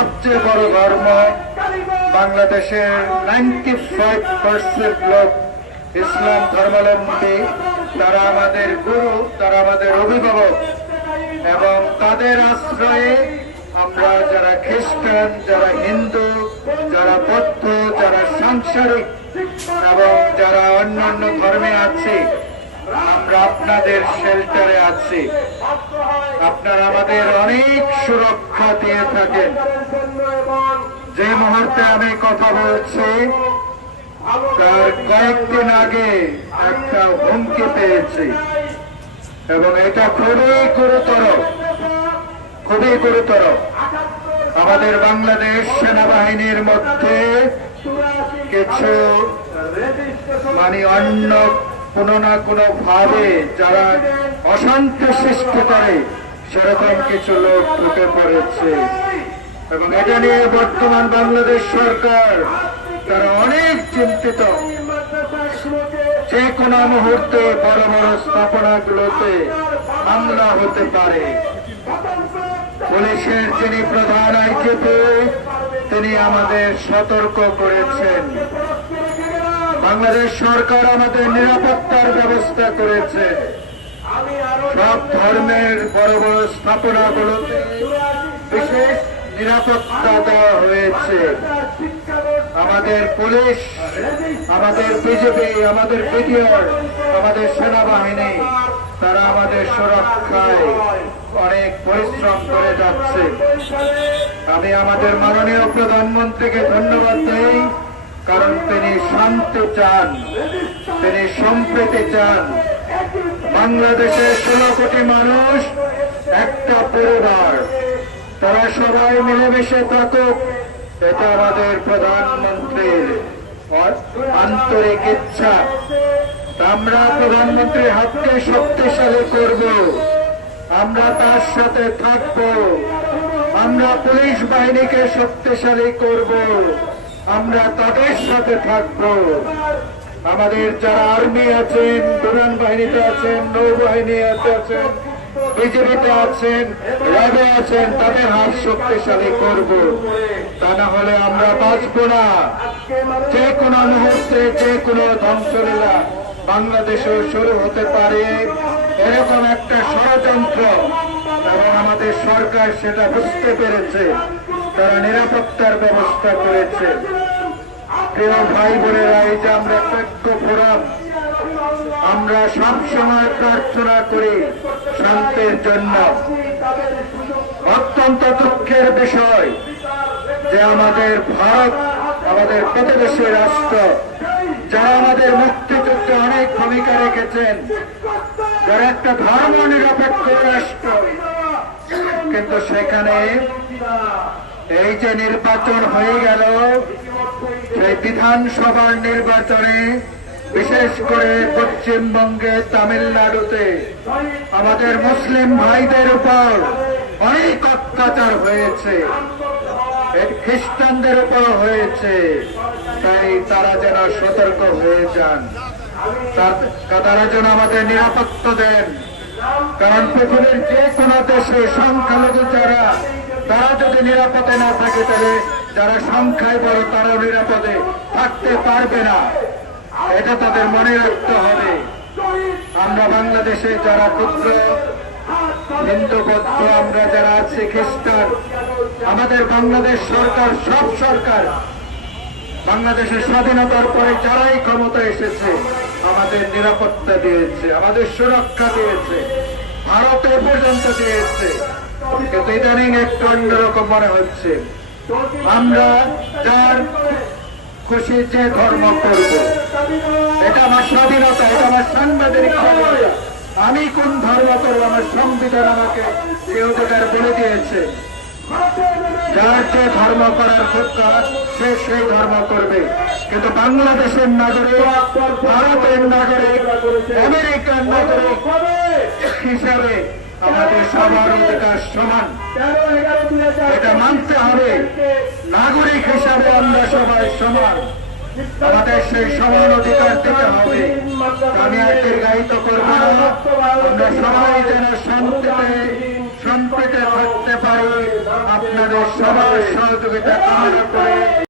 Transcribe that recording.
সবচেয়ে বড় ধর্ম। বাংলাদেশের 95% লোক ইসলাম ধর্মাবলম্বী। তারা আমাদের গুরু, তারা আমাদের অভিভাবক, এবং তাদের আশ্রয়ে আমরা যারা খ্রিস্টান, যারা হিন্দু, যারা বৌদ্ধ, যারা সাংসারিক এবং যারা অন্যান্য ধর্মে আছি, আমরা আপনাদের শেল্টারে আছি। আপনারা আমাদের অনেক সুরক্ষা দিয়ে থাকেন। যে মুহূর্তে আমি কথা বলছি তার কয়েকদিন আগে একটা হুমকি পেয়েছি, এবং এটা খুবই গুরুতর, খুবই গুরুতর। আমাদের বাংলাদেশ সেনাবাহিনীর মধ্যে কিছু অন্য কোনো না কোনো ভাবে যারা অশান্তি সৃষ্টি করে সেরকম কিছু লোক ঢুকে পড়েছে, এবং এটা নিয়ে বর্তমান বাংলাদেশ সরকার তারা অনেক চিন্তিত। যে কোনো মুহূর্তে বড় বড় স্থাপনাগুলোতে হামলা হতে পারে। পুলিশের যিনি প্রধান আইজিপি তিনি আমাদের সতর্ক করেছেন। বাংলাদেশ সরকার আমাদের নিরাপত্তার ব্যবস্থা করেছে। সব ধর্মের বড় বড় স্থাপনাগুলোতে বিশেষ নিরাপত্তা দেওয়া হয়েছে। আমাদের পুলিশ, আমাদের বিজেপি, আমাদের বিডিআর, আমাদের সেনাবাহিনী তারা আমাদের সুরক্ষায় অনেক পরিশ্রম করে যাচ্ছে। আমি আমাদের মাননীয় প্রধানমন্ত্রীকে ধন্যবাদ দেই, কারণ তিনি শান্তি চান, তিনি সম্প্রীতি চান। বাংলাদেশের 16 কোটি মানুষ একটা পরিবার, তারা সবাই মিলেমিশে থাকুক, এটা আমাদের প্রধানমন্ত্রীর আন্তরিক ইচ্ছা। আমরা প্রধানমন্ত্রীর হাতকে শক্তিশালী করব, আমরা তার সাথে থাকব, আমরা পুলিশ বাহিনীকে শক্তিশালী করব, আমরা তাদের সাথে থাকব। আমাদের যারা আর্মি আছেন, বিমান বাহিনীতে আছেন, নৌবাহিনীতে আছেন, বিজেপিতে আছেন, র্যাবে আছেন, তাদের হাত শক্তিশালী করব। তা না হলে আমরা বাঁচব না। যে কোনো মুহূর্তে যে কোনো ধ্বংসলীলা বাংলাদেশেও শুরু হতে পারে, এরকম একটা ষড়যন্ত্র, এবং আমাদের সরকার সেটা বুঝতে পেরেছে, তারা নিরাপত্তার ব্যবস্থা করেছে। প্রিয় ভাই বোনেরা, এই যে আমরা ঐক্য ফোরাম, আমরা সবসময় প্রার্থনা করি শান্তির জন্য। অত্যন্ত দুঃখের বিষয় যে আমাদের ভারত, আমাদের প্রতিবেশী রাষ্ট্র, যারা আমাদের মুক্তিযুদ্ধে অনেক ভূমিকা রেখেছেন, যারা একটা ধর্ম নিরপেক্ষ রাষ্ট্র, কিন্তু সেখানে এই যে নির্বাচন হয়ে গেল, সেই বিধানসভার নির্বাচনে বিশেষ করে পশ্চিমবঙ্গে, তামিলনাড়ুতে আমাদের মুসলিম ভাইদের উপর অনেক অত্যাচার হয়েছে, খ্রিস্টানদের উপর হয়েছে। তাই তারা যেন সতর্ক হয়ে যান, তারা যেন আমাদের নিরাপত্তা দেন। কারণ পৃথিবীর যে কোনো দেশে সংখ্যালঘু যারা, তারা যদি নিরাপদে না থাকে, তাহলে যারা সংখ্যায় বড় তারাও নিরাপদে থাকতে পারবে না। এটা তাদের মনে রাখতে হবে। আমরা বাংলাদেশে যারা ক্ষুদ্র হিন্দু, বৌদ্ধ, আমরা যারা আছি খ্রিস্টান, আমাদের বাংলাদেশ সরকার, সব সরকার বাংলাদেশের স্বাধীনতার পরে যারাই ক্ষমতা এসেছে আমাদের নিরাপত্তা দিয়েছে, আমাদের সুরক্ষা দিয়েছে, ভারতে পর্যন্ত দিয়েছে। কিন্তু ইদানিং একটু অন্যরকম মনে হচ্ছে। আমরা যার খুশি যে ধর্ম করব, এটা আমার স্বাধীনতা, এটা আমার সাংবিধানিক স্বাধীনতা। আমি কোন ধর্ম করবো আমার সংবিধান আমাকে সে অধিকার বলে দিয়েছে। যার যে ধর্ম করার দরকার সে সেই ধর্ম করবে। কিন্তু বাংলাদেশের নাগরিক, ভারতের নাগরিক, আমেরিকার নাগরিক হিসাবে আমাদের সবার অধিকার সমান, এটা মানতে হবে। নাগরিক হিসাবে আমরা সবাই সমান, আমাদের সেই সমান অধিকার দিতে হবে। আমি আর দীর্ঘায়িত করবো না। আমরা সবাই যেন শান্তিতে সম্পৃক্ত থাকতে পারি আপনাদের সবার সহযোগিতা কামনা করে